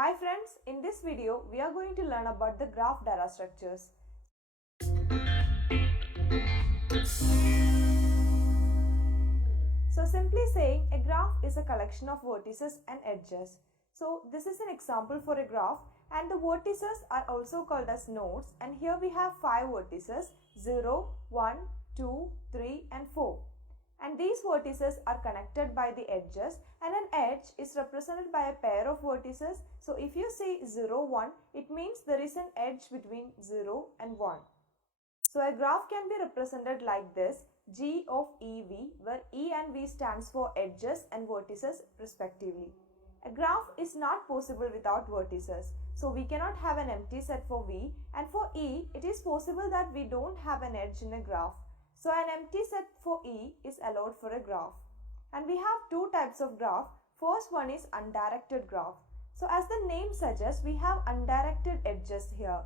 Hi friends, in this video we are going to learn about the graph data structures. So simply saying, a graph is a collection of vertices and edges. So this is an example for a graph, and the vertices are also called as nodes, and here we have 5 vertices 0, 1, 2, 3 and 4. And these vertices are connected by the edges, and an edge is represented by a pair of vertices. So if you see 0, 1, it means there is an edge between 0 and 1. So a graph can be represented like this, G of EV, where E and V stands for edges and vertices respectively. A graph is not possible without vertices. So we cannot have an empty set for V, and for E, it is possible that we don't have an edge in a graph. So an empty set for E is allowed for a graph. And we have two types of graph. First one is undirected graph. So as the name suggests, we have undirected edges here.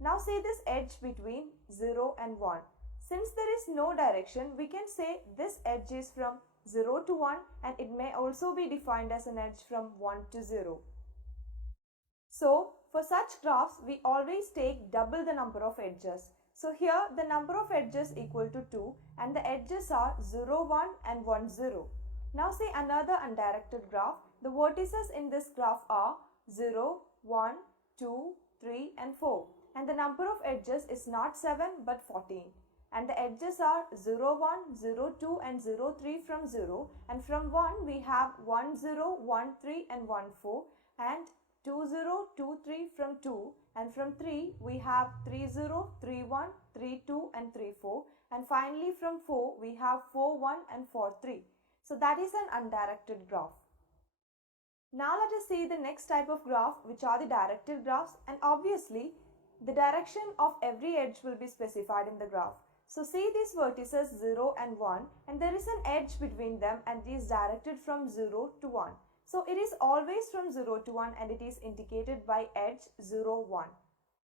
Now see this edge between 0 and 1. Since there is no direction, we can say this edge is from 0 to 1, and it may also be defined as an edge from 1 to 0. So for such graphs, we always take double the number of edges. So here the number of edges equal to 2, and the edges are 0, 1 and 1, 0. Now see another undirected graph. The vertices in this graph are 0, 1, 2, 3 and 4. And the number of edges is not 7 but 14. And the edges are 0, 1, 0, 2 and 0, 3 from 0. And from 1 we have 1, 0, 1, 3 and 1, 4. And 2, 0, 2, 3 from 2. And from 3 we have 3, 0, 3, 1, 3, 2 and 3, 4. And finally from 4 we have 4, 1 and 4, 3. So that is an undirected graph. Now let us see the next type of graph, which are the directed graphs, and obviously the direction of every edge will be specified in the graph. So see these vertices 0 and 1, and there is an edge between them, and it is directed from 0 to 1. So it is always from 0 to 1, and it is indicated by edge 0, 1.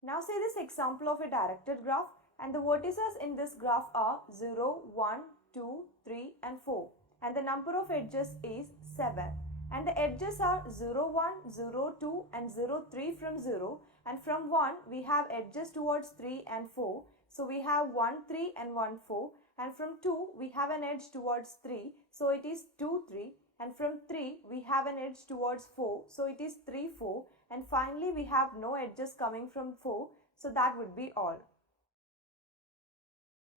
Now see this example of a directed graph, and the vertices in this graph are 0, 1, 2, 3 and 4. And the number of edges is 7. And the edges are 0, 1, 0, 2 and 0, 3 from 0. And from 1 we have edges towards 3 and 4. So we have 1, 3 and 1, 4. And from 2 we have an edge towards 3. So it is 2, 3. And from 3 we have an edge towards 4. So it is 3, 4. And finally we have no edges coming from 4. So that would be all.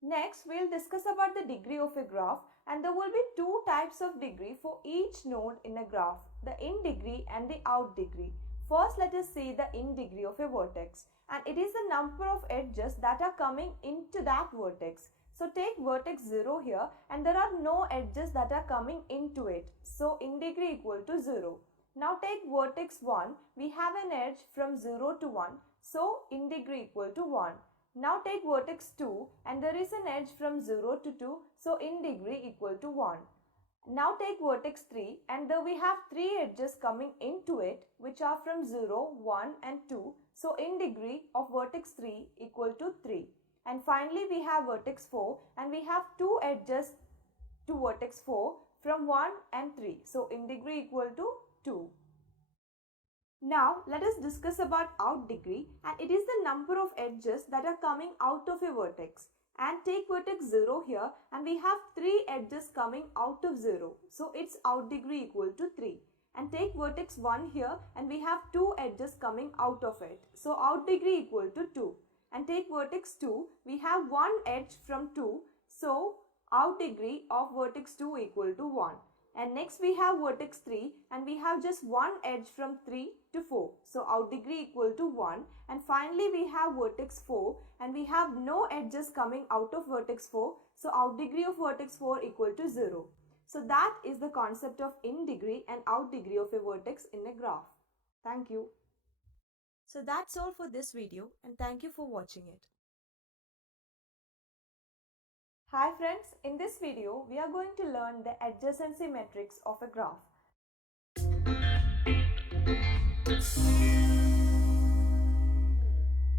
Next, we'll discuss about the degree of a graph, and there will be two types of degree for each node in a graph, the in degree and the out degree. First, let us see the in degree of a vertex, and it is the number of edges that are coming into that vertex. So take vertex 0 here, and there are no edges that are coming into it. So in degree equal to 0. Now take vertex 1, we have an edge from 0 to 1, so in degree equal to 1. Now take vertex 2, and there is an edge from 0 to 2, so in degree equal to 1. Now take vertex 3, and there we have 3 edges coming into it, which are from 0, 1 and 2, so in degree of vertex 3 equal to 3. And finally we have vertex 4, and we have 2 edges to vertex 4 from 1 and 3, so in degree equal to 2. Now let us discuss about out degree, and it is the number of edges that are coming out of a vertex. And take vertex 0 here, and we have 3 edges coming out of 0. So its out degree equal to 3. And take vertex 1 here, and we have 2 edges coming out of it. So out degree equal to 2. And take vertex 2, we have 1 edge from 2. So out degree of vertex 2 equal to 1. And next we have vertex 3, and we have just 1 edge from 3 to 4. So out degree equal to 1. And finally we have vertex 4, and we have no edges coming out of vertex 4. So out degree of vertex 4 equal to 0. So that is the concept of in degree and out degree of a vertex in a graph. Thank you. So that's all for this video, and thank you for watching it. Hi friends, in this video we are going to learn the adjacency matrix of a graph.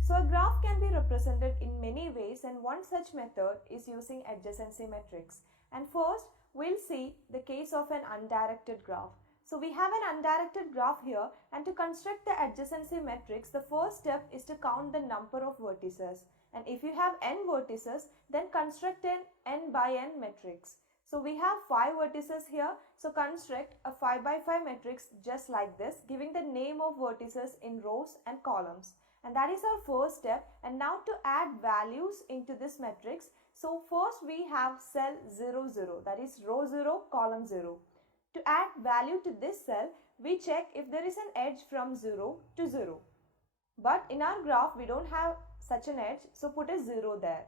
So a graph can be represented in many ways, and one such method is using adjacency matrix. And first we'll see the case of an undirected graph. So we have an undirected graph here, and to construct the adjacency matrix, the first step is to count the number of vertices. And if you have n vertices, then construct an n by n matrix. So we have 5 vertices here, so construct a 5 by 5 matrix just like this, giving the name of vertices in rows and columns. And that is our first step. And now to add values into this matrix, so first we have cell 0, 0, that is row 0, column 0. To add value to this cell, we check if there is an edge from 0 to 0. But in our graph, we don't have such an edge, so put a 0 there.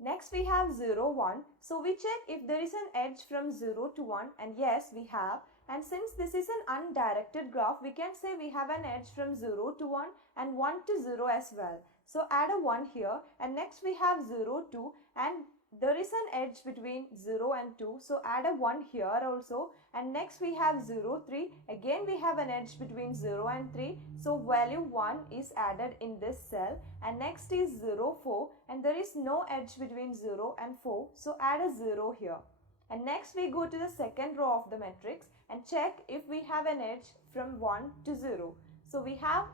Next we have 0, 1. So we check if there is an edge from 0 to 1, and yes, we have. And since this is an undirected graph, we can say we have an edge from 0 to 1 and 1 to 0 as well. So add a 1 here, and next we have 0, 2, and there is an edge between 0 and 2, so add a 1 here also. And next we have 0, 3, again we have an edge between 0 and 3, so value 1 is added in this cell. And next is 0, 4, and there is no edge between 0 and 4, so add a 0 here. And next we go to the second row of the matrix and check if we have an edge from 1 to 0. So we have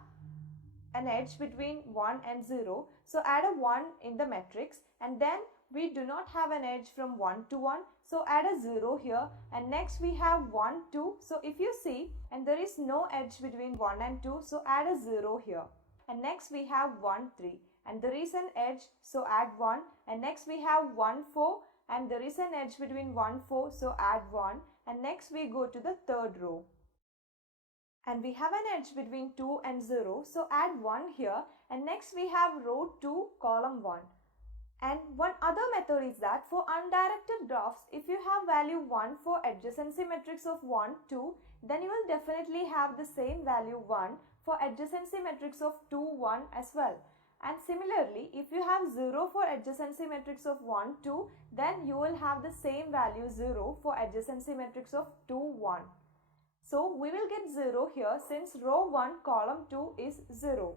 an edge between 1 and 0, so add a 1 in the matrix. And then we do not have an edge from 1 to 1, so add a 0 here. And next we have 1, 2, so if you see, and there is no edge between 1 and 2, so add a 0 here. And next we have 1, 3, and there is an edge, so add 1. And next we have 1, 4, and there is an edge between 1, 4, so add 1. And next we go to the third row, and we have an edge between 2 and 0, so add 1 here. And next we have row 2, column 1. And one other method is that for undirected graphs, if you have value 1 for adjacency matrix of 1, 2, then you will definitely have the same value 1 for adjacency matrix of 2, 1 as well. And similarly, if you have 0 for adjacency matrix of 1, 2, then you will have the same value 0 for adjacency matrix of 2, 1. So we will get 0 here since row 1, column 2 is 0.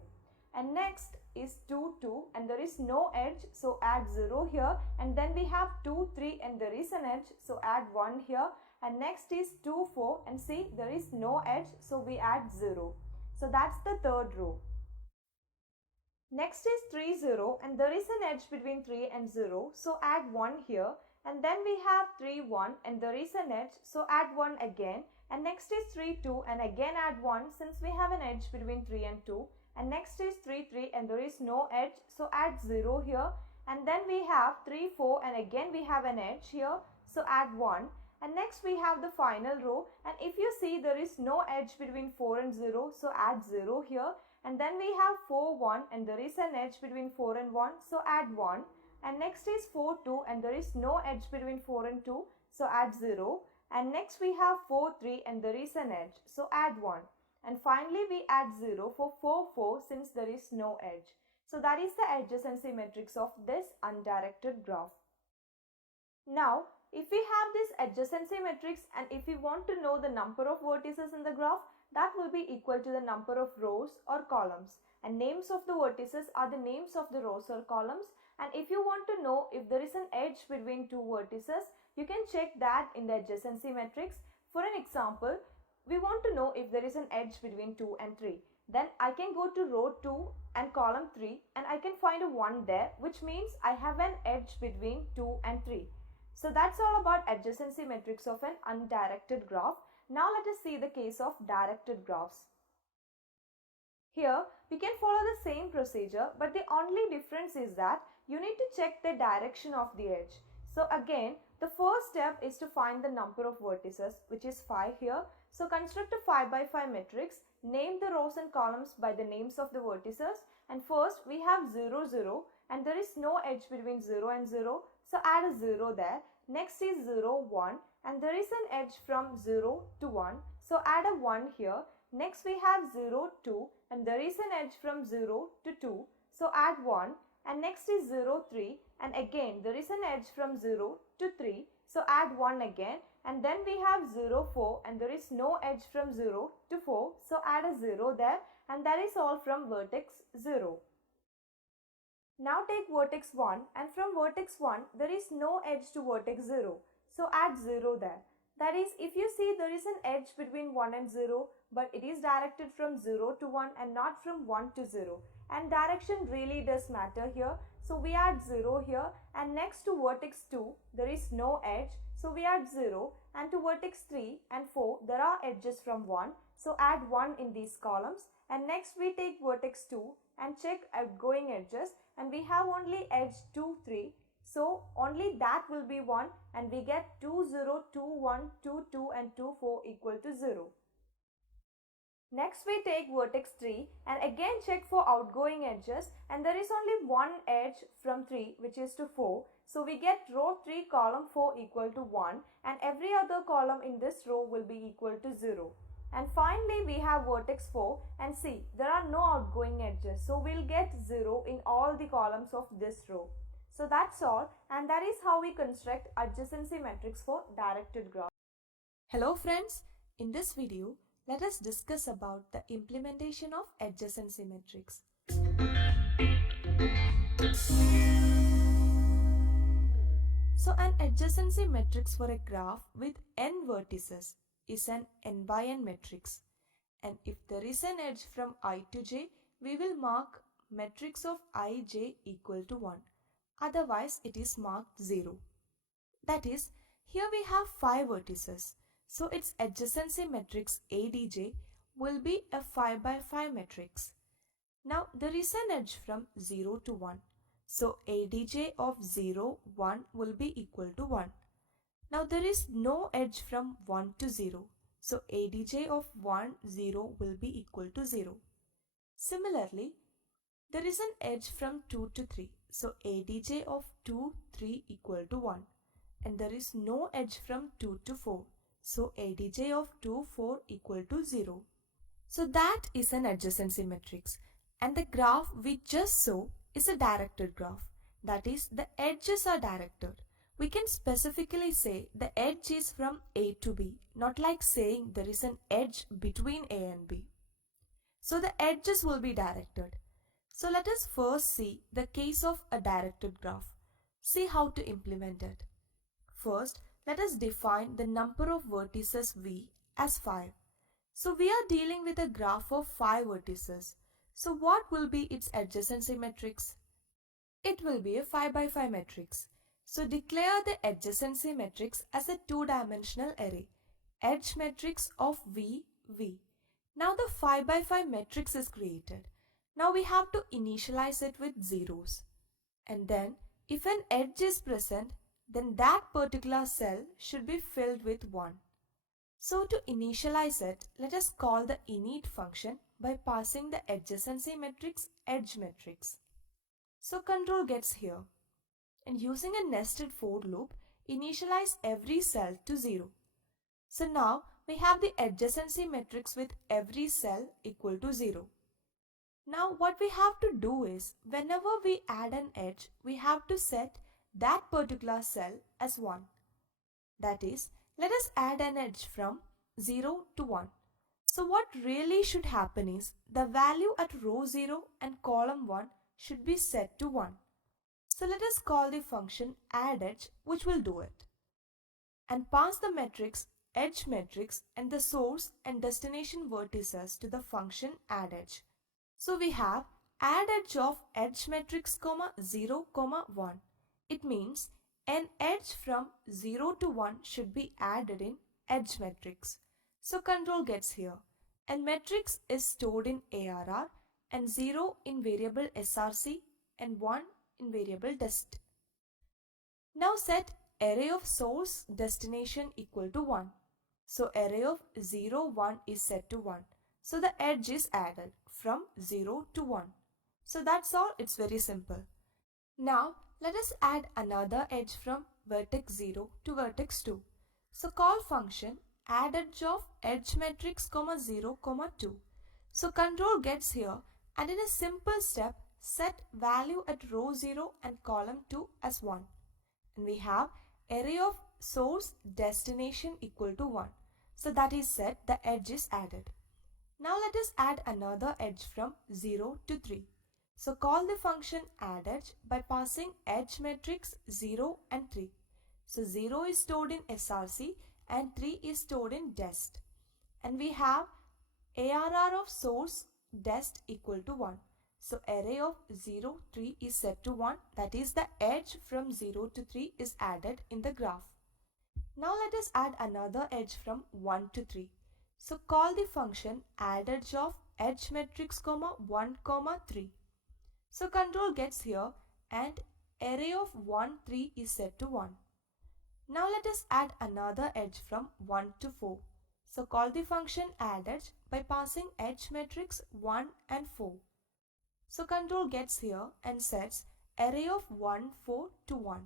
And next is 2, 2, and there is no edge, so add 0 here. And then we have 2, 3, and there is an edge, so add 1 here. And next is 2, 4, and see there is no edge, so we add 0. So that's the third row. Next is 3, 0, and there is an edge between 3 and 0, so add 1 here. And then we have 3, 1, and there is an edge, so add 1 again. And next is 3, 2, and again add 1 since we have an edge between 3 and 2. And next is 3, 3, and there is no edge, so add 0 here. And then we have 3, 4, and again we have an edge here, so add 1. And next we have the final row, and if you see there is no edge between 4 and 0, so add 0 here. And then we have 4, 1, and there is an edge between 4 and 1, so add 1. And next is 4, 2, and there is no edge between 4 and 2, so add 0. And next we have 4, 3, and there is an edge, so add 1. And finally we add 0 for 4, 4 since there is no edge. So that is the adjacency matrix of this undirected graph. Now, if we have this adjacency matrix and if we want to know the number of vertices in the graph, that will be equal to the number of rows or columns. And names of the vertices are the names of the rows or columns. And if you want to know if there is an edge between two vertices, you can check that in the adjacency matrix. For an example, we want to know if there is an edge between 2 and 3. Then I can go to row 2 and column 3 and I can find a 1 there, which means I have an edge between 2 and 3. So that's all about adjacency matrix of an undirected graph. Now let us see the case of directed graphs. Here we can follow the same procedure, but the only difference is that you need to check the direction of the edge. So again, the first step is to find the number of vertices, which is 5 here. So construct a 5 by 5 matrix, name the rows and columns by the names of the vertices, and first we have 0, 0, and there is no edge between 0 and 0, so add a 0 there. Next is 0, 1, and there is an edge from 0 to 1, so add a 1 here. Next we have 0, 2, and there is an edge from 0 to 2, so add 1. And next is 0, 3, and again there is an edge from 0 to 3, so add 1 again. And then we have 0, 4, and there is no edge from 0 to 4, so add a 0 there, and that is all from vertex 0. Now take vertex 1, and from vertex 1 there is no edge to vertex 0, so add 0 there. That is, if you see there is an edge between 1 and 0, but it is directed from 0 to 1 and not from 1 to 0. And direction really does matter here. So we add 0 here, and next to vertex 2 there is no edge, so we add 0, and to vertex 3 and 4 there are edges from 1, so add 1 in these columns, and next we take vertex 2 and check outgoing edges, and we have only edge 2, 3, so only that will be 1, and we get 2, 0, 2, 1, 2, 2 and 2, 4 equal to 0. Next we take vertex 3 and again check for outgoing edges, and there is only one edge from 3 which is to 4. So we get row 3 column 4 equal to 1, and every other column in this row will be equal to 0. And finally we have vertex 4, and see there are no outgoing edges, so we'll get 0 in all the columns of this row. So that's all, and that is how we construct adjacency matrix for directed graph. Hello friends, in this video let us discuss about the implementation of adjacency matrix. So an adjacency matrix for a graph with n vertices is an n by n matrix, and if there is an edge from I to j, we will mark matrix of ij equal to 1, otherwise it is marked 0. That is, here we have 5 vertices. So its adjacency matrix Adj will be a 5 by 5 matrix. Now there is an edge from 0 to 1. So Adj of 0, 1 will be equal to 1. Now there is no edge from 1 to 0. So Adj of 1, 0 will be equal to 0. Similarly, there is an edge from 2 to 3. So Adj of 2, 3 equal to 1. And there is no edge from 2 to 4. So Adj of 2, 4 equal to 0. So that is an adjacency matrix, and the graph we just saw is a directed graph. That is, the edges are directed. We can specifically say the edge is from A to B, not like saying there is an edge between A and B. So the edges will be directed. So let us first see the case of a directed graph. See how to implement it. First, let us define the number of vertices V as 5. So we are dealing with a graph of 5 vertices. So what will be its adjacency matrix? It will be a 5 by 5 matrix. So declare the adjacency matrix as a two-dimensional array, edge matrix of V, V. Now the 5 by 5 matrix is created. Now we have to initialize it with zeros. And then if an edge is present, then that particular cell should be filled with 1. So to initialize it, let us call the init function by passing the adjacency matrix edge matrix. So control gets here, and using a nested for loop, initialize every cell to 0. So now we have the adjacency matrix with every cell equal to 0. Now what we have to do is, whenever we add an edge, we have to set that particular cell as 1. That is, let us add an edge from 0 to 1. So what really should happen is, the value at row 0 and column 1 should be set to 1. So let us call the function addEdge, which will do it, and pass the matrix edge matrix and the source and destination vertices to the function addEdge. So we have addEdge of edge matrix, 0, 1. It means an edge from 0 to 1 should be added in edge matrix. So control gets here, and matrix is stored in ARR, and 0 in variable src and 1 in variable dest. Now set array of source destination equal to 1. So array of 0, 1 is set to 1. So the edge is added from 0 to 1. So that's all, it's very simple. Now let us add another edge from vertex 0 to vertex 2. So call function addEdge of edge matrix, 0, 2. So control gets here, and in a simple step set value at row 0 and column 2 as 1. And we have array of source destination equal to 1. So that is set, the edge is added. Now let us add another edge from 0 to 3. So call the function addEdge by passing edge matrix 0 and 3. So 0 is stored in src and 3 is stored in dest. And we have ARR of source dest equal to 1. So array of 0, 3 is set to 1. That is the edge from 0 to 3 is added in the graph. Now let us add another edge from 1 to 3. So call the function addEdge of edge matrix 1, 3. So control gets here and array of 1, 3 is set to 1. Now let us add another edge from 1 to 4. So call the function addEdge by passing edge matrix 1 and 4. So control gets here and sets array of 1, 4 to 1.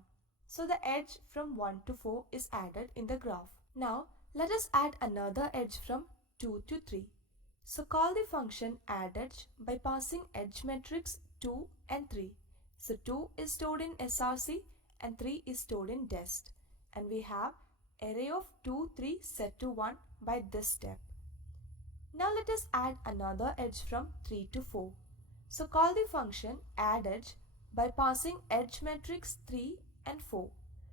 So the edge from 1 to 4 is added in the graph. Now let us add another edge from 2 to 3. So call the function addEdge by passing edge matrix 2 and 3. So 2 is stored in SRC and 3 is stored in dest. And we have array of 2, 3 set to 1 by this step. Now let us add another edge from 3 to 4. So call the function addEdge by passing edge matrix 3 and 4.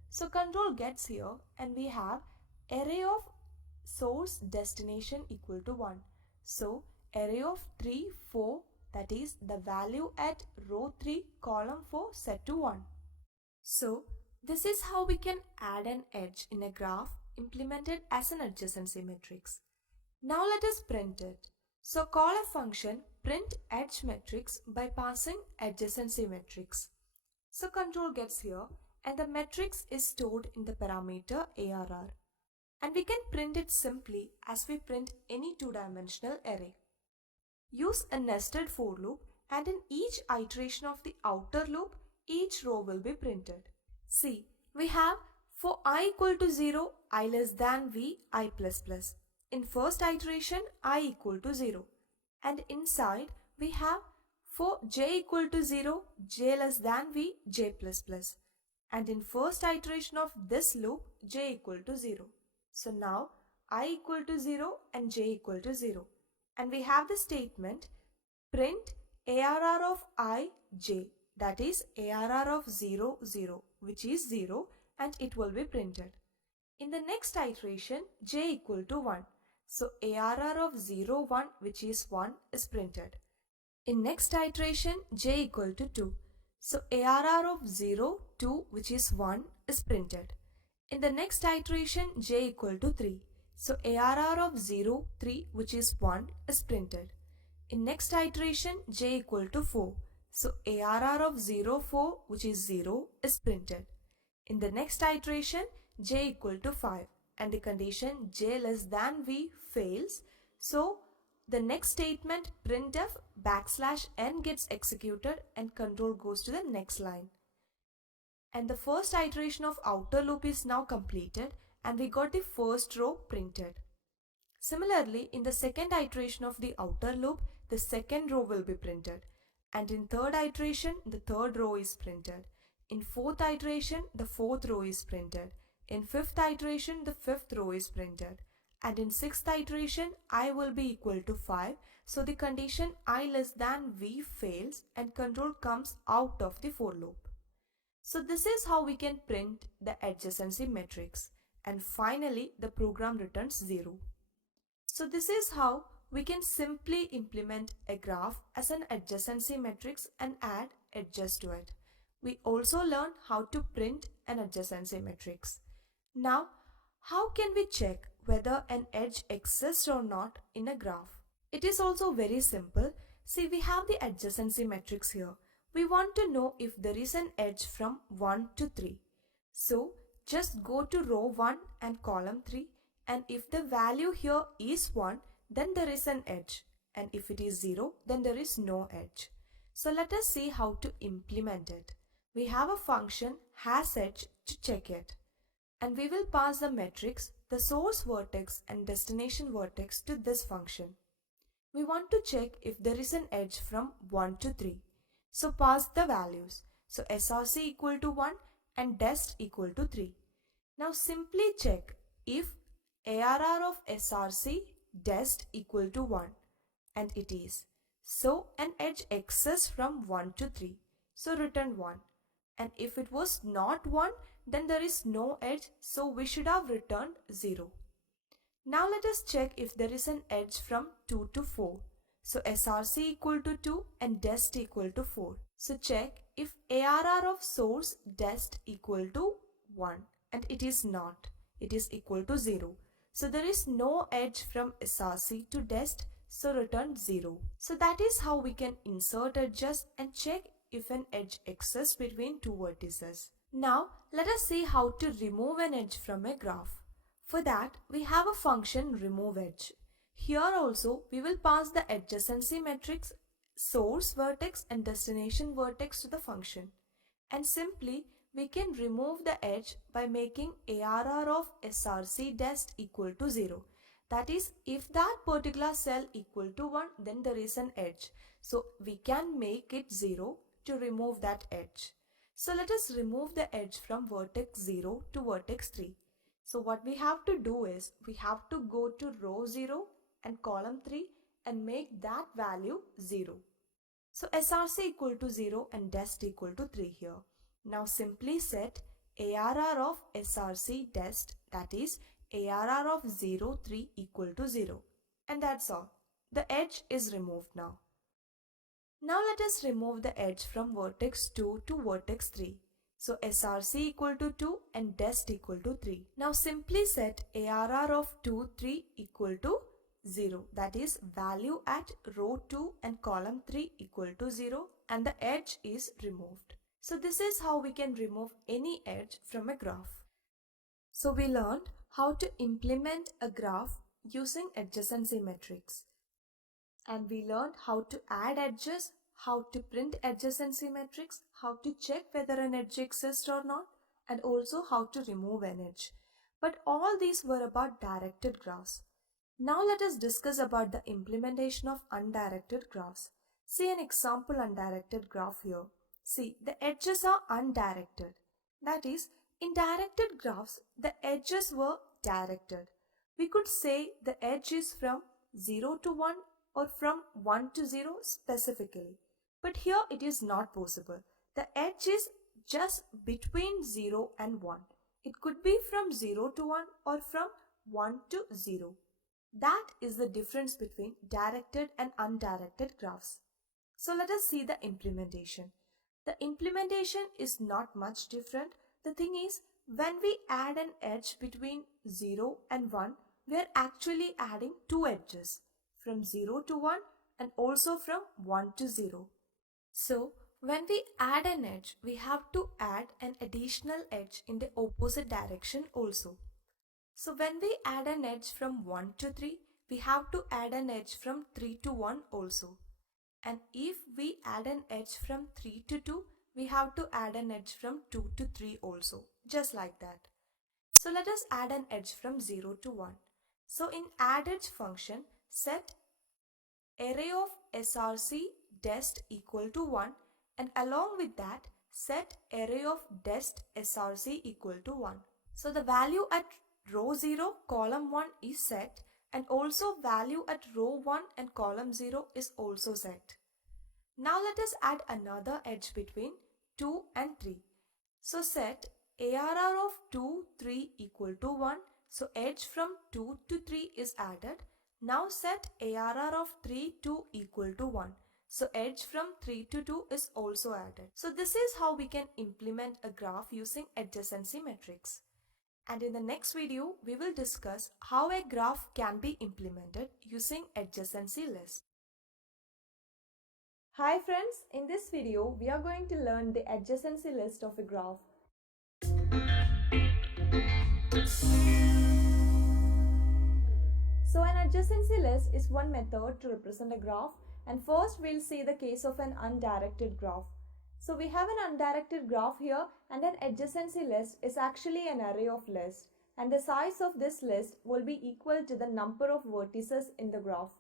So control gets here and we have array of source destination equal to 1. So array of 3, 4, that is the value at row 3, column 4 set to 1. So this is how we can add an edge in a graph implemented as an adjacency matrix. Now let us print it. So call a function print edge matrix by passing adjacency matrix. So control gets here and the matrix is stored in the parameter ARR. And we can print it simply as we print any two-dimensional array. Use a nested for loop and in each iteration of the outer loop, each row will be printed. See, we have for I equal to 0, I less than v, I plus plus. In first iteration, I equal to 0. And inside, we have for j equal to 0, j less than v, j plus plus. And in first iteration of this loop, j equal to 0. So now, I equal to 0 and j equal to 0. And we have the statement print ARR of I, j. That is ARR of 0, 0, which is 0 and it will be printed. In the next iteration, j equal to 1. So ARR of 0, 1, which is 1 is printed. In next iteration, j equal to 2. So ARR of 0, 2, which is 1 is printed. In the next iteration, j equal to 3. So ARR of 0, 3, which is 1 is printed. In next iteration, j equal to 4. So ARR of 0, 4, which is 0 is printed. In the next iteration, j equal to 5 and the condition j less than v fails. So the next statement printf \n gets executed and control goes to the next line. And the first iteration of outer loop is now completed and we got the first row printed. Similarly, in the second iteration of the outer loop, the second row will be printed. And in third iteration, the third row is printed. In fourth iteration, the fourth row is printed. In fifth iteration, the fifth row is printed. And in sixth iteration, I will be equal to 5. So the condition I less than v fails and control comes out of the for loop. So this is how we can print the adjacency matrix. And finally, the program returns 0. So this is how we can simply implement a graph as an adjacency matrix and add edges to it. We also learned how to print an adjacency matrix. Now, how can we check whether an edge exists or not in a graph? It is also very simple. See, we have the adjacency matrix here. We want to know if there is an edge from 1 to 3. So, just go to row 1 and column 3, and if the value here is 1, then there is an edge, and if it is 0, then there is no edge. So let us see how to implement it. We have a function hasEdge to check it, and we will pass the matrix, the source vertex and destination vertex to this function. We want to check if there is an edge from 1 to 3. So pass the values. So SRC equal to 1 and dest equal to 3. Now simply check if ARR of SRC dest equal to 1, and it is. So an edge exists from 1 to 3. So return 1. And if it was not 1, then there is no edge, so we should have returned 0. Now let us check if there is an edge from 2 to 4. So SRC equal to 2 and dest equal to 4. So check if ARR of source dest equal to 1, and it is not. It is equal to 0. So there is no edge from SRC to dest, so return 0. So that is how we can insert edges and check if an edge exists between two vertices. Now let us see how to remove an edge from a graph. For that, we have a function remove edge. Here also we will pass the adjacency matrix, source vertex and destination vertex to the function. And simply we can remove the edge by making ARR of SRC dest equal to 0. That is, if that particular cell equal to 1, then there is an edge. So we can make it 0 to remove that edge. So let us remove the edge from vertex 0 to vertex 3. So what we have to do is, we have to go to row 0 and column 3 and make that value 0. So SRC equal to 0 and dest equal to 3 here. Now simply set ARR of SRC dest, that is ARR of 0, 3 equal to 0. And that's all. The edge is removed now. Now let us remove the edge from vertex 2 to vertex 3. So SRC equal to 2 and dest equal to 3. Now simply set ARR of 2, 3 equal to 0. That is value at row 2 and column 3 equal to 0, and the edge is removed. So this is how we can remove any edge from a graph. So we learned how to implement a graph using adjacency matrix. And we learned how to add edges, how to print adjacency matrix, how to check whether an edge exists or not, and also how to remove an edge. But all these were about directed graphs. Now let us discuss about the implementation of undirected graphs. See an example undirected graph here. See, the edges are undirected. That is, in directed graphs, the edges were directed. We could say the edge is from 0 to 1 or from 1 to 0 specifically. But here it is not possible. The edge is just between 0 and 1. It could be from 0 to 1 or from 1 to 0. That is the difference between directed and undirected graphs. So let us see the implementation. The implementation is not much different. The thing is, when we add an edge between 0 and 1, we are actually adding two edges, from 0 to 1 and also from 1 to 0. So when we add an edge, we have to add an additional edge in the opposite direction also. So when we add an edge from 1 to 3, we have to add an edge from 3 to 1 also. And if we add an edge from 3 to 2, we have to add an edge from 2 to 3 also, just like that. So let us add an edge from 0 to 1. So in add edge function, set array of SRC dest equal to 1, and along with that, set array of dest SRC equal to 1. So the value at row 0, column 1 is set, and also value at row 1 and column 0 is also set. Now let us add another edge between 2 and 3. So set ARR of 2, 3 equal to 1. So edge from 2 to 3 is added. Now set ARR of 3, 2 equal to 1. So edge from 3 to 2 is also added. So this is how we can implement a graph using adjacency matrix. And in the next video, we will discuss how a graph can be implemented using adjacency list. Hi friends, in this video, we are going to learn the adjacency list of a graph. So an adjacency list is one method to represent a graph, and first we'll see the case of an undirected graph. So we have an undirected graph here, and an adjacency list is actually an array of lists, and the size of this list will be equal to the number of vertices in the graph.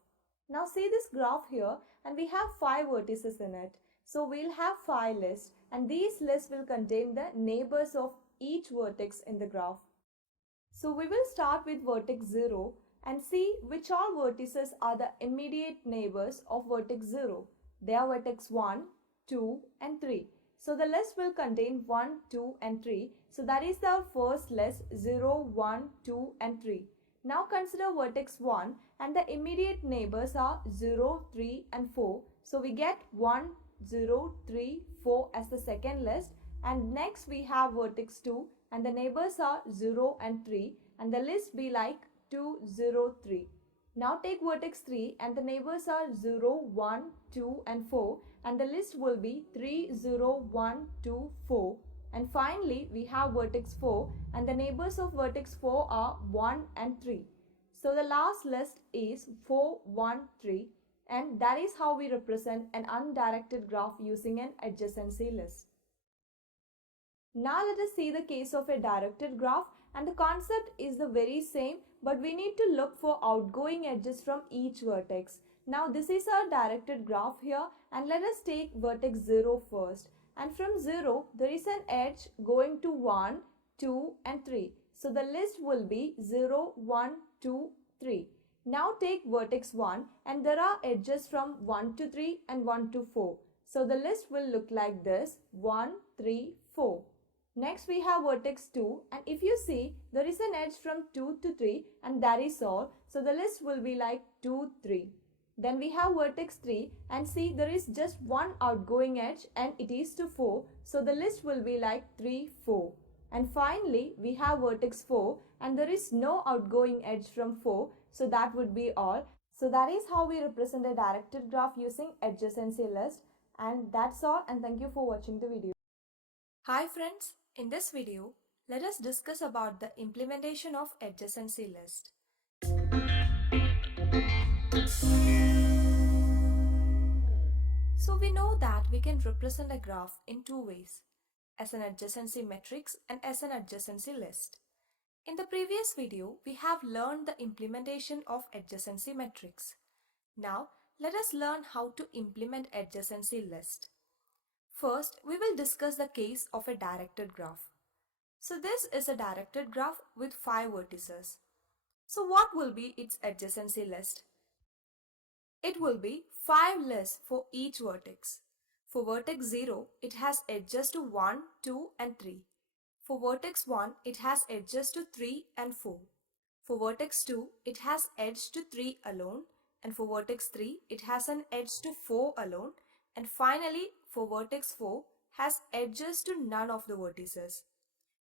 Now see this graph here, and we have 5 vertices in it. So we'll have 5 lists, and these lists will contain the neighbors of each vertex in the graph. So we will start with vertex 0 and see which all vertices are the immediate neighbors of vertex 0. They are vertex 1, 2 and 3. So the list will contain 1, 2 and 3. So that is the first list 0, 1, 2 and 3. Now consider vertex 1 and the immediate neighbors are 0, 3 and 4. So we get 1, 0, 3, 4 as the second list, and next we have vertex 2 and the neighbors are 0 and 3 and the list be like 2, 0, 3. Now take vertex 3 and the neighbors are 0, 1, 2 and 4 and the list will be 3, 0, 1, 2, 4. And finally we have vertex 4 and the neighbors of vertex 4 are 1 and 3. So the last list is 4, 1, 3, and that is how we represent an undirected graph using an adjacency list. Now let us see the case of a directed graph, and the concept is the very same, but we need to look for outgoing edges from each vertex. Now this is our directed graph here, and let us take vertex 0 first. And from 0 there is an edge going to 1, 2 and 3. So the list will be 0, 1, 2, 3. Now take vertex 1 and there are edges from 1 to 3 and 1 to 4. So the list will look like this 1, 3, 4. Next we have vertex 2 and if you see there is an edge from 2 to 3 and that is all. So the list will be like 2, 3. Then we have vertex 3 and see there is just one outgoing edge and it is to 4. So the list will be like 3, 4. And finally we have vertex 4 and there is no outgoing edge from 4. So that would be all. So that is how we represent a directed graph using adjacency list. And that's all, and thank you for watching the video. Hi friends, in this video, let us discuss about the implementation of adjacency list. So we know that we can represent a graph in two ways, as an adjacency matrix and as an adjacency list. In the previous video, we have learned the implementation of adjacency matrix. Now, let us learn how to implement adjacency list. First, we will discuss the case of a directed graph. So this is a directed graph with 5 vertices. So what will be its adjacency list? It will be 5 lists for each vertex. For vertex 0, it has edges to 1, 2 and 3. For vertex 1, it has edges to 3 and 4. For vertex 2, it has edge to 3 alone. And for vertex 3, it has an edge to 4 alone. And finally, for vertex 4, has edges to none of the vertices.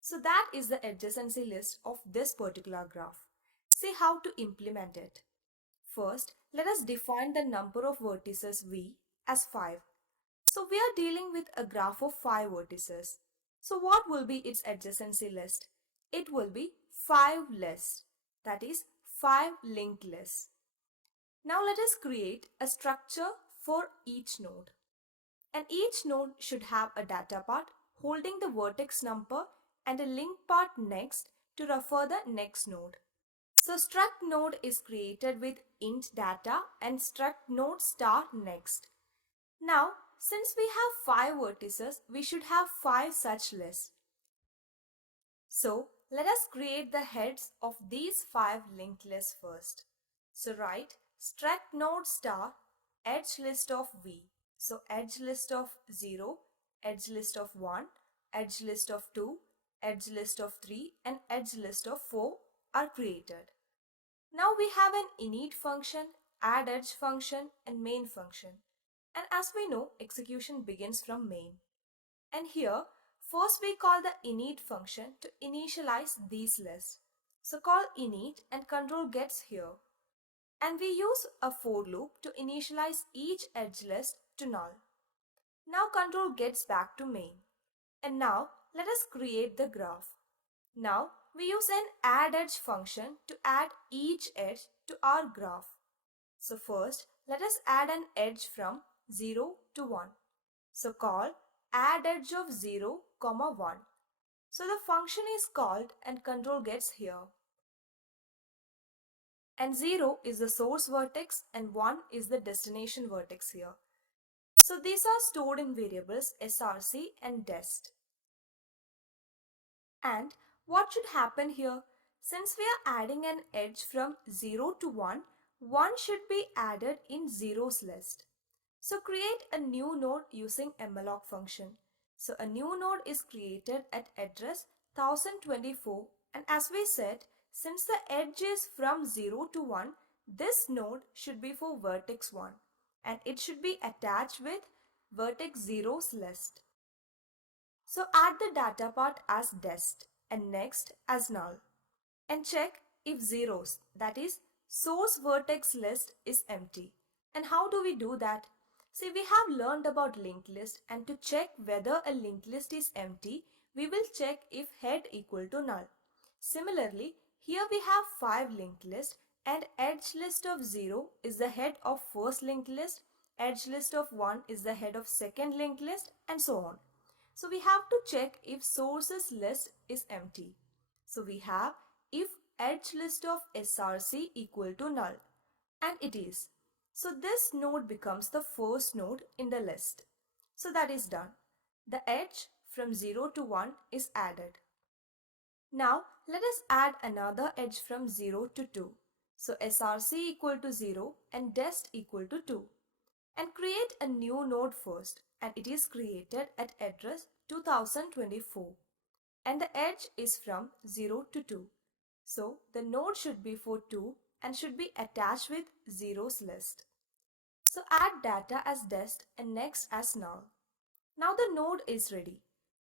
So that is the adjacency list of this particular graph. See how to implement it. First, let us define the number of vertices V as 5. So we are dealing with a graph of 5 vertices. So what will be its adjacency list? It will be 5 lists, that is 5 linked lists. Now let us create a structure for each node. And each node should have a data part holding the vertex number and a link part next to refer the next node. So struct node is created with int data and struct node star next. Now, since we have 5 vertices, we should have 5 such lists. So let us create the heads of these 5 linked lists first. So write struct node star edge list of V. So edge list of 0, edge list of 1, edge list of 2, edge list of 3 and edge list of 4 are created. Now we have an init function, add edge function and main function. And as we know, execution begins from main. And here, first we call the init function to initialize these lists. So call init and control gets here. And we use a for loop to initialize each edge list to null. Now control gets back to main. And now let us create the graph. Now we use an add edge function to add each edge to our graph. So first let us add an edge from 0 to 1. So call add edge of 0, 1. So the function is called and control gets here. And 0 is the source vertex and 1 is the destination vertex here. So these are stored in variables src and dest. And what should happen here? Since we are adding an edge from 0 to 1, 1 should be added in zeros list. So create a new node using malloc function. So a new node is created at address 1024, and as we said, since the edge is from 0 to 1, this node should be for vertex 1 and it should be attached with vertex 0's list. So add the data part as dest and next as null and check if zeros, that is source vertex list, is empty. And how do we do that? See, we have learned about linked list, and to check whether a linked list is empty, we will check if head equal to null. Similarly, here we have 5 linked lists and edge list of 0 is the head of first linked list, edge list of 1 is the head of second linked list, and so on. So we have to check if sources list is empty. So we have if edge list of SRC equal to null, and it is. So this node becomes the first node in the list. So that is done. The edge from 0 to 1 is added. Now let us add another edge from 0 to 2. So SRC equal to 0 and dest equal to 2. And create a new node first, and it is created at address 2024. And the edge is from 0 to 2. So the node should be for 2 and should be attached with zeros list. So add data as dest and next as null. Now the node is ready.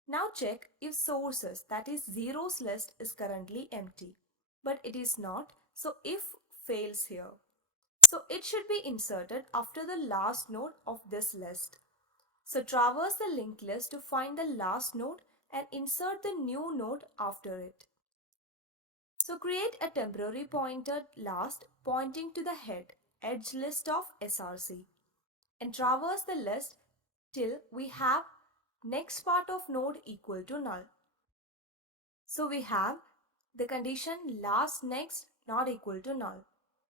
Now check if sources, that is zeros list, is currently empty. But it is not, so if fails here. So it should be inserted after the last node of this list. So traverse the linked list to find the last node and insert the new node after it. So create a temporary pointer last pointing to the head edge list of SRC and traverse the list till we have next part of node equal to null. So we have the condition last next not equal to null.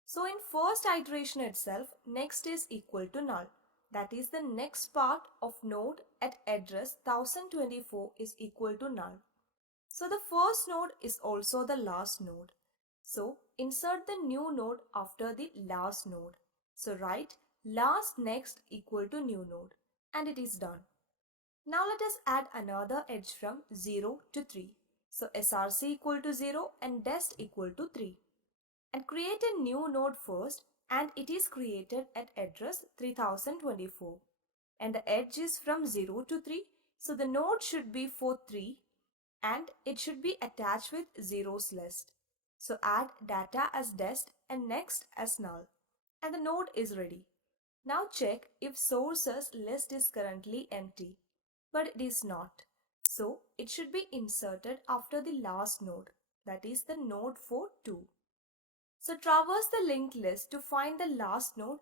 So in first iteration itself, next is equal to null. That is, the next part of node at address 1024 is equal to null. So the first node is also the last node. So insert the new node after the last node. So write last next equal to new node, and it is done. Now let us add another edge from 0 to 3. So SRC equal to 0 and dest equal to 3. And create a new node first, and it is created at address 3024. And the edge is from 0 to 3. So the node should be for 3 and it should be attached with zeros list. So add data as dest and next as null. And the node is ready. Now check if sources list is currently empty. But it is not. So it should be inserted after the last node. That is the node for 2. So traverse the linked list to find the last node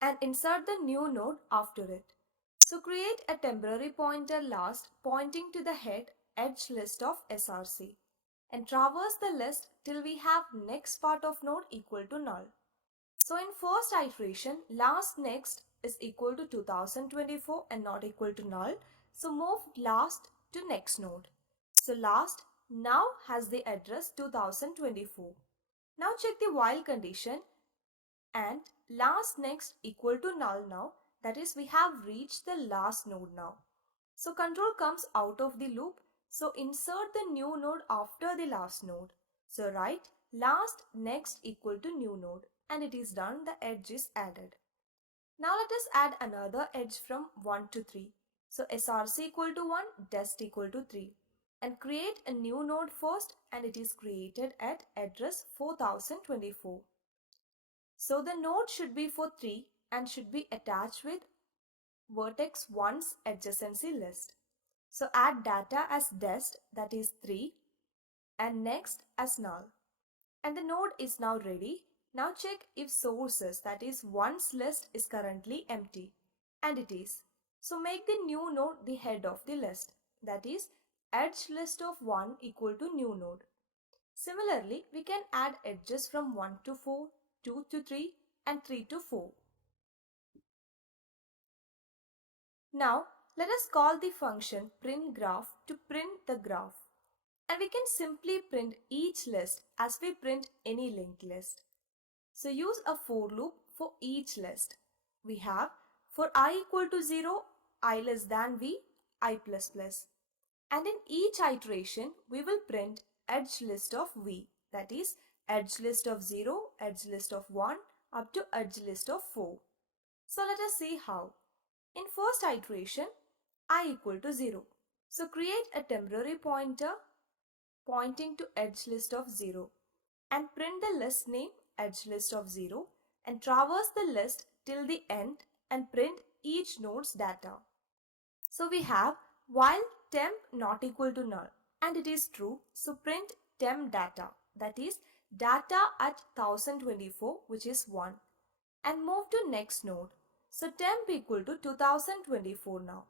and insert the new node after it. So create a temporary pointer last pointing to the head edge list of SRC and traverse the list till we have next part of node equal to null. So in first iteration, last next is equal to 2024 and not equal to null. So move last to next node. So last now has the address 2024. Now check the while condition and last next equal to null now. That is, we have reached the last node now. So control comes out of the loop. So insert the new node after the last node. So write last next equal to new node, and it is done. The edge is added. Now let us add another edge from 1 to 3. So SRC equal to 1, dest equal to 3. And create a new node first, and it is created at address 4024. So the node should be for 3 and should be attached with vertex 1's adjacency list. So add data as dest, that is 3, and next as null. And the node is now ready. Now check if sources, that is 1's list, is currently empty. And it is. So make the new node the head of the list. That is, edge list of 1 equal to new node. Similarly, we can add edges from 1 to 4, 2 to 3 and 3 to 4. Now, let us call the function printGraph to print the graph. And we can simply print each list as we print any linked list. So use a for loop for each list. We have for I equal to 0, I less than v, I++. And in each iteration, we will print edge list of v, that is edge list of 0, edge list of 1 up to edge list of 4. So let us see how. In first iteration, I equal to 0. So create a temporary pointer pointing to edge list of 0 and print the list name edge list of 0 and traverse the list till the end and print each node's data. So we have while temp not equal to null, and it is true, so print temp data, that is data at 1024, which is 1, and move to next node. So temp equal to 2024 now.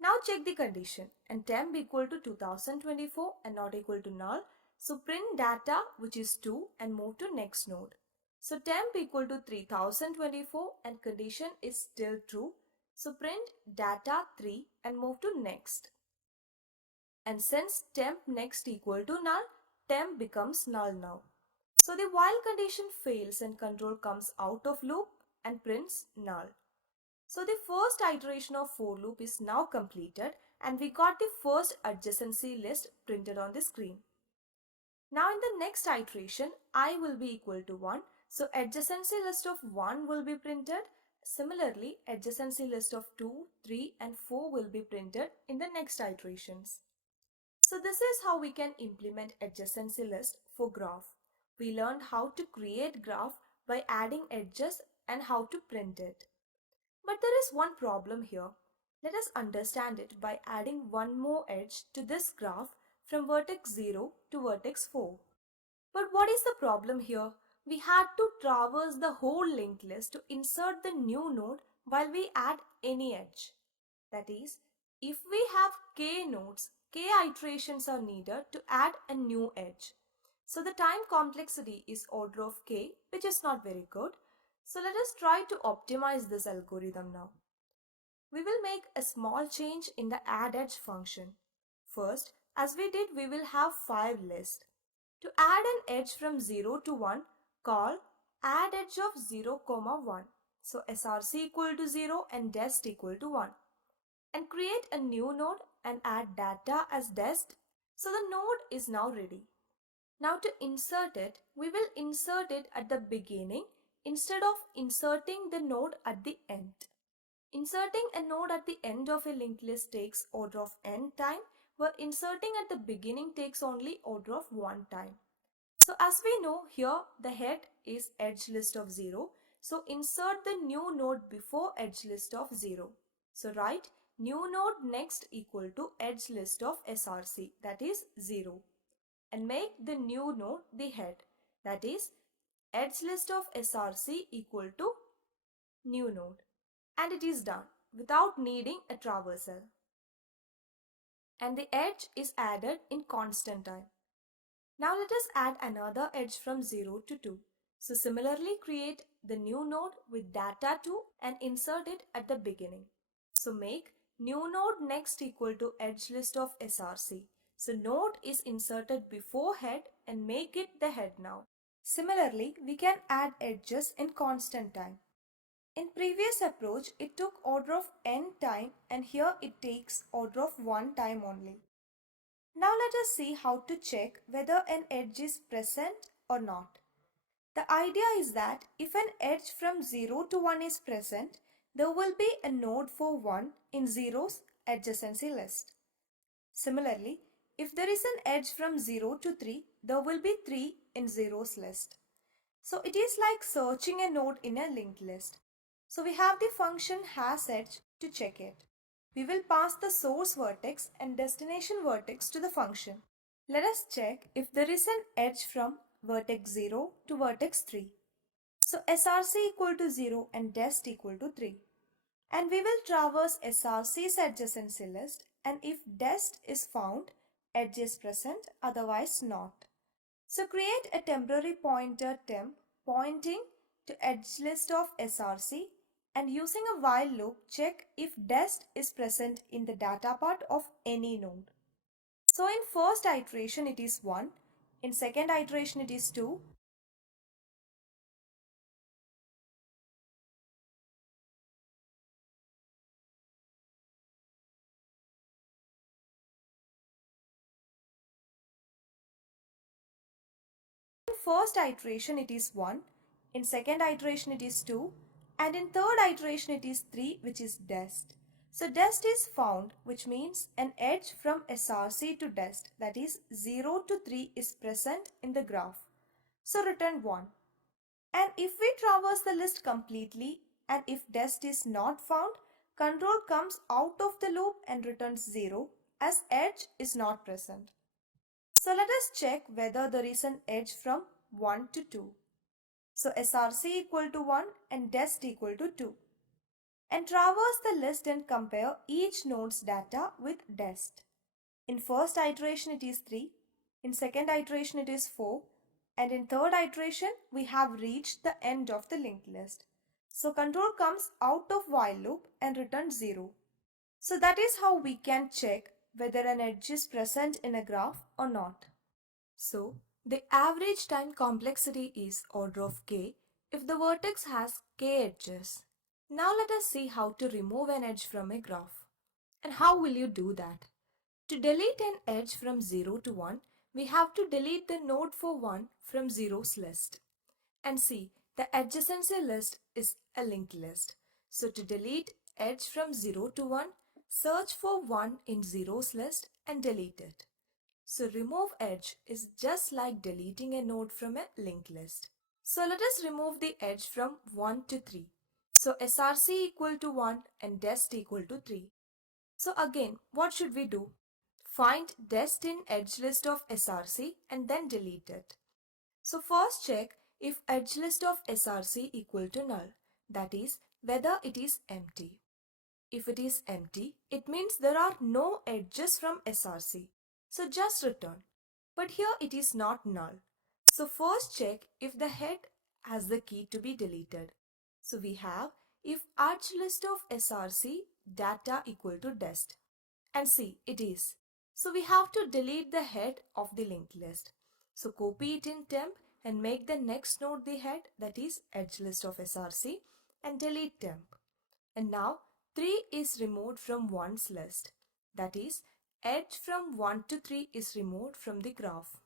Now check the condition, and temp equal to 2024 and not equal to null. So print data, which is 2, and move to next node. So temp equal to 3024 and condition is still true. So print data 3 and move to next. And since temp next equal to null, temp becomes null now. So the while condition fails and control comes out of loop and prints null. So the first iteration of for loop is now completed and we got the first adjacency list printed on the screen. Now in the next iteration, I will be equal to 1. So adjacency list of 1 will be printed. Similarly, adjacency list of 2, 3 and 4 will be printed in the next iterations. So this is how we can implement adjacency list for graph. We learned how to create graph by adding edges and how to print it. But there is one problem here. Let us understand it by adding one more edge to this graph from vertex 0 to vertex 4. But what is the problem here? We had to traverse the whole linked list to insert the new node while we add any edge. That is, if we have k nodes, k iterations are needed to add a new edge. So the time complexity is order of k, which is not very good. So let us try to optimize this algorithm now. We will make a small change in the add edge function. First, as we did, we will have 5 lists. To add an edge from 0 to 1, call add edge of 0, 1. So src equal to 0 and dest equal to 1. And create a new node and add data as dest. So the node is now ready. Now to insert it, we will insert it at the beginning instead of inserting the node at the end. Inserting a node at the end of a linked list takes order of n time, where inserting at the beginning takes only order of 1 time. So as we know here, the head is edge list of 0. So insert the new node before edge list of 0. So write new node next equal to edge list of src, that is 0. And make the new node the head, that is edge list of src equal to new node. And it is done without needing a traversal. And the edge is added in constant time. Now let us add another edge from 0 to 2. So similarly create the new node with data 2 and insert it at the beginning. So make new node next equal to edge list of src. So node is inserted before head and make it the head now. Similarly, we can add edges in constant time. In previous approach, it took order of n time and here it takes order of 1 time only. Now let us see how to check whether an edge is present or not. The idea is that if an edge from 0 to 1 is present, there will be a node for 1 in 0's adjacency list. Similarly, if there is an edge from 0 to 3, there will be 3 in 0's list. So it is like searching a node in a linked list. So we have the function hasEdge to check it. We will pass the source vertex and destination vertex to the function. Let us check if there is an edge from vertex 0 to vertex 3. So src equal to 0 and dest equal to 3. And we will traverse src's adjacency list, and if dest is found, edge is present, otherwise not. So create a temporary pointer temp pointing to edge list of src, and using a while loop check if dest is present in the data part of any node. So in first iteration it is 1, in second iteration it is 2, first iteration it is 1, in second iteration it is 2, and in third iteration it is 3, which is dest. So dest is found, which means an edge from SRC to dest, that is 0 to 3 is present in the graph. So return 1. And if we traverse the list completely and if dest is not found, control comes out of the loop and returns 0 as edge is not present. So let us check whether there is an edge from 1 to 2. So SRC equal to 1 and dest equal to 2. And traverse the list and compare each node's data with dest. In first iteration it is 3, in second iteration it is 4, and in third iteration we have reached the end of the linked list. So control comes out of while loop and returns 0. So that is how we can check whether an edge is present in a graph or not. So the average time complexity is order of k if the vertex has k edges. Now let us see how to remove an edge from a graph. And how will you do that? To delete an edge from 0 to 1, we have to delete the node for 1 from 0's list. And see, the adjacency list is a linked list. So to delete edge from 0 to 1, search for 1 in 0's list and delete it. So remove edge is just like deleting a node from a linked list. So let us remove the edge from 1 to 3. So SRC equal to 1 and dest equal to 3. So again, what should we do? Find dest in edge list of SRC and then delete it. So first check if edge list of SRC equal to null, that is whether it is empty. If it is empty, it means there are no edges from SRC. So just return. But here it is not null. So first check if the head has the key to be deleted. So we have if edge list of SRC data equal to dest. And see, it is. So we have to delete the head of the linked list. So copy it in temp and make the next node the head, that is edge list of SRC, and delete temp. And now 3 is removed from 1's list. That is, edge from 1 to 3 is removed from the graph.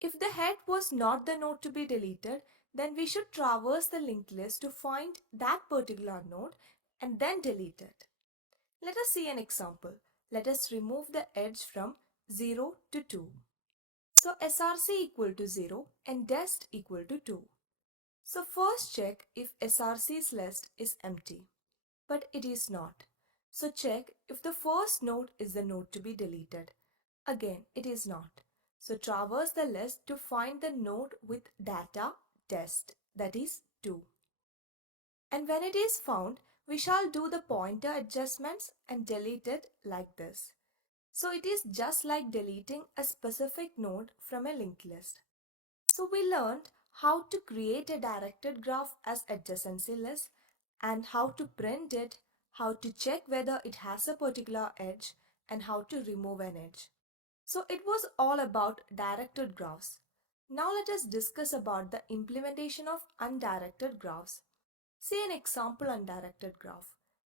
If the head was not the node to be deleted, then we should traverse the linked list to find that particular node and then delete it. Let us see an example. Let us remove the edge from 0 to 2. So SRC equal to 0 and dest equal to 2. So first check if SRC's list is empty. But it is not. So check if the first node is the node to be deleted. Again, it is not. So traverse the list to find the node with data dest, that is 2. And when it is found, we shall do the pointer adjustments and delete it like this. So it is just like deleting a specific node from a linked list. So we learned how to create a directed graph as adjacency list and how to print it, how to check whether it has a particular edge, and how to remove an edge. So it was all about directed graphs. Now let us discuss about the implementation of undirected graphs. See an example undirected graph.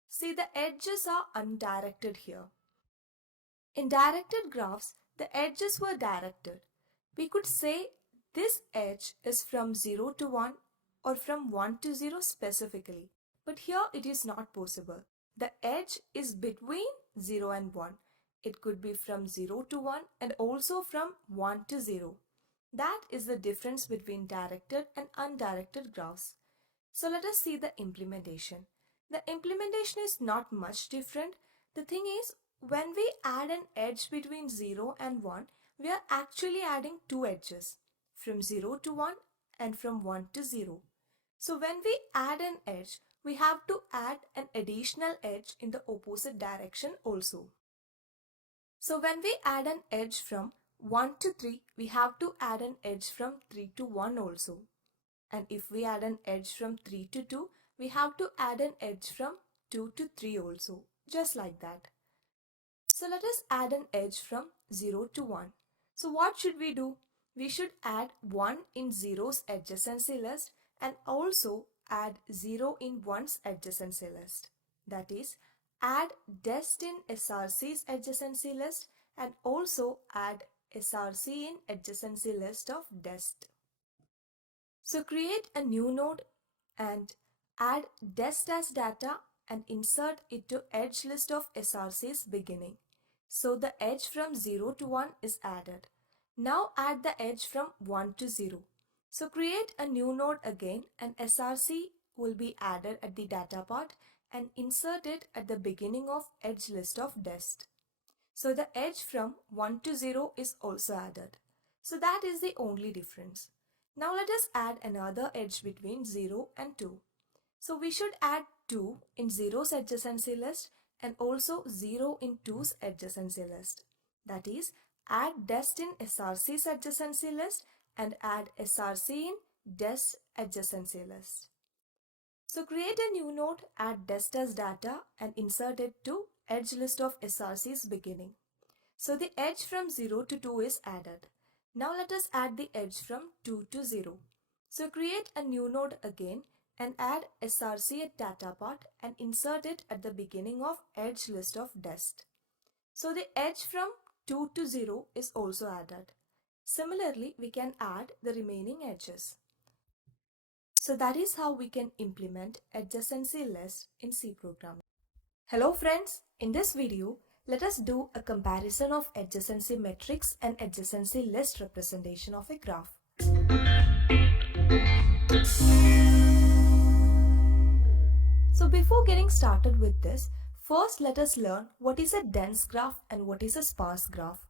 See, the edges are undirected here. In directed graphs, the edges were directed. We could say this edge is from 0 to 1 or from 1 to 0 specifically. But here it is not possible. The edge is between 0 and 1. It could be from 0 to 1 and also from 1 to 0. That is the difference between directed and undirected graphs. So let us see the implementation. The implementation is not much different. The thing is, when we add an edge between 0 and 1, we are actually adding two edges, from 0 to 1 and from 1 to 0. So when we add an edge, we have to add an additional edge in the opposite direction also. So when we add an edge from 1 to 3, we have to add an edge from 3 to 1 also. And if we add an edge from 3 to 2, we have to add an edge from 2 to 3 also, just like that. So let us add an edge from 0 to 1. So what should we do? We should add 1 in 0's adjacency list and also add 0 in 1's adjacency list. That is, add dest in SRC's adjacency list and also add SRC in adjacency list of dest. So create a new node and add dest as data and insert it to edge list of SRC's beginning. So the edge from 0 to 1 is added. Now add the edge from 1 to 0. So create a new node again and SRC will be added at the data part and insert it at the beginning of edge list of dest. So the edge from 1 to 0 is also added. So that is the only difference. Now let us add another edge between 0 and 2. So we should add 2 in 0's adjacency list and also 0 in 2's adjacency list. That is, add dest in SRC's adjacency list and add SRC in dest adjacency list. So create a new node, add dest as data and insert it to edge list of SRC's beginning. So the edge from 0 to 2 is added. Now let us add the edge from 2 to 0. So create a new node again and add SRC at data part and insert it at the beginning of edge list of dest. So the edge from 2 to 0 is also added. Similarly, we can add the remaining edges. So that is how we can implement adjacency list in C programming. Hello friends, in this video, let us do a comparison of adjacency matrix and adjacency list representation of a graph. So before getting started with this, first let us learn what is a dense graph and what is a sparse graph.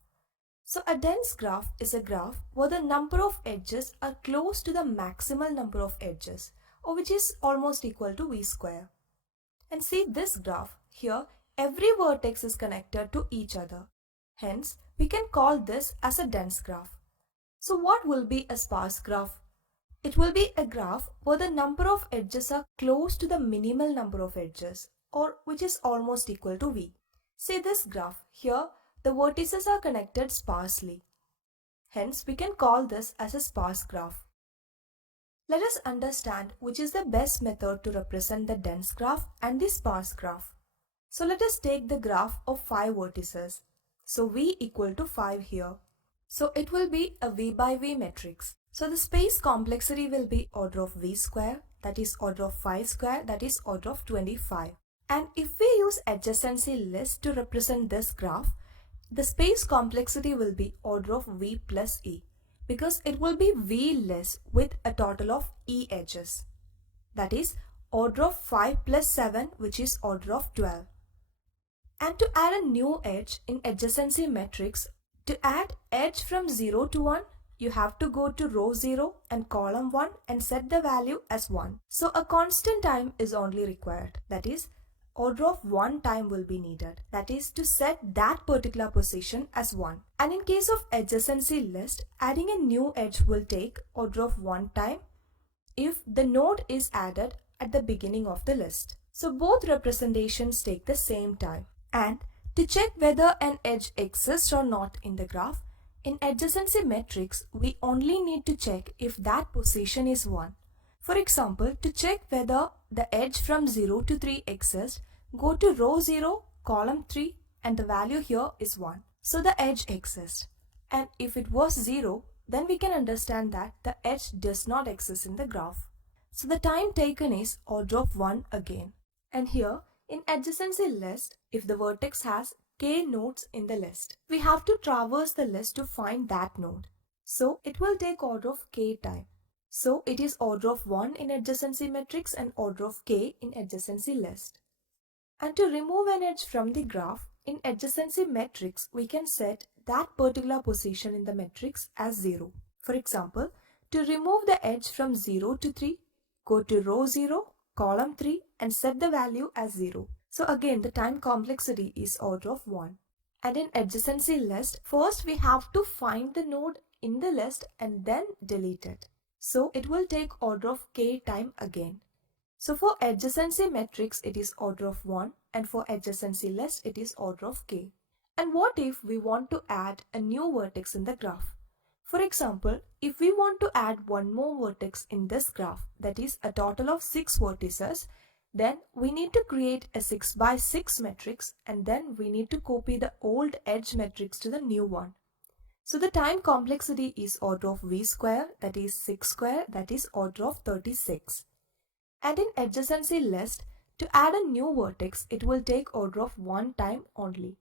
So a dense graph is a graph where the number of edges are close to the maximal number of edges, or which is almost equal to v square. And see this graph, here every vertex is connected to each other. Hence, we can call this as a dense graph. So what will be a sparse graph? It will be a graph where the number of edges are close to the minimal number of edges, or which is almost equal to v. See this graph, here the vertices are connected sparsely. Hence, we can call this as a sparse graph. Let us understand which is the best method to represent the dense graph and the sparse graph. So let us take the graph of 5 vertices. So v equal to 5 here. So it will be a v by v matrix. So the space complexity will be order of v square, that is order of 5 square, that is order of 25. And if we use adjacency list to represent this graph, the space complexity will be order of v plus e, because it will be v less with a total of e edges. That is order of 5 plus 7, which is order of 12. And to add a new edge in adjacency matrix, to add edge from 0 to 1, you have to go to row 0 and column 1 and set the value as 1. So a constant time is only required. That is, order of 1 time will be needed. That is to set that particular position as 1. And in case of adjacency list, adding a new edge will take order of 1 time if the node is added at the beginning of the list. So both representations take the same time. And to check whether an edge exists or not in the graph, in adjacency matrix, we only need to check if that position is 1. For example, to check whether the edge from 0 to 3 exists, go to row 0, column 3 and the value here is 1. So the edge exists. And if it was 0, then we can understand that the edge does not exist in the graph. So the time taken is order of 1 again. And here, in adjacency list, if the vertex has k nodes in the list, we have to traverse the list to find that node. So it will take order of k time. So it is order of 1 in adjacency matrix and order of k in adjacency list. And to remove an edge from the graph, in adjacency matrix, we can set that particular position in the matrix as 0. For example, to remove the edge from 0 to 3, go to row 0, column 3 and set the value as 0. So again, the time complexity is order of 1. And in adjacency list, first we have to find the node in the list and then delete it. So it will take order of k time again. So for adjacency matrix, it is order of 1 and for adjacency list, it is order of k. And what if we want to add a new vertex in the graph? For example, if we want to add one more vertex in this graph, that is a total of 6 vertices, then we need to create a 6 by 6 matrix and then we need to copy the old edge matrix to the new one. So the time complexity is order of v square, that is 6 square, that is order of 36. And in adjacency list, to add a new vertex, it will take order of 1 time only,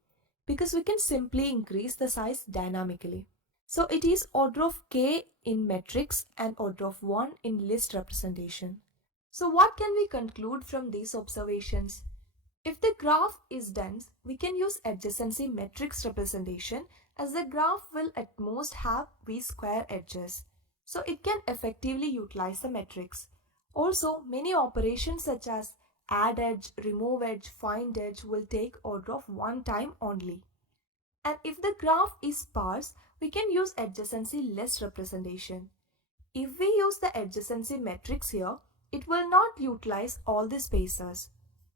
because we can simply increase the size dynamically. So it is order of k in matrix and order of 1 in list representation. So what can we conclude from these observations? If the graph is dense, we can use adjacency matrix representation, as the graph will at most have v square edges. So it can effectively utilize the matrix. Also, many operations such as add edge, remove edge, find edge will take order of 1 time only. And if the graph is sparse, we can use adjacency list representation. If we use the adjacency matrix here, it will not utilize all the spaces.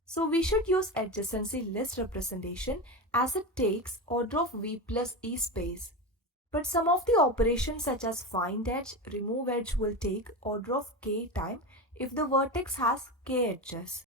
So we should use adjacency list representation as it takes order of v plus e space. But some of the operations such as find edge, remove edge will take order of k time if the vertex has k edges.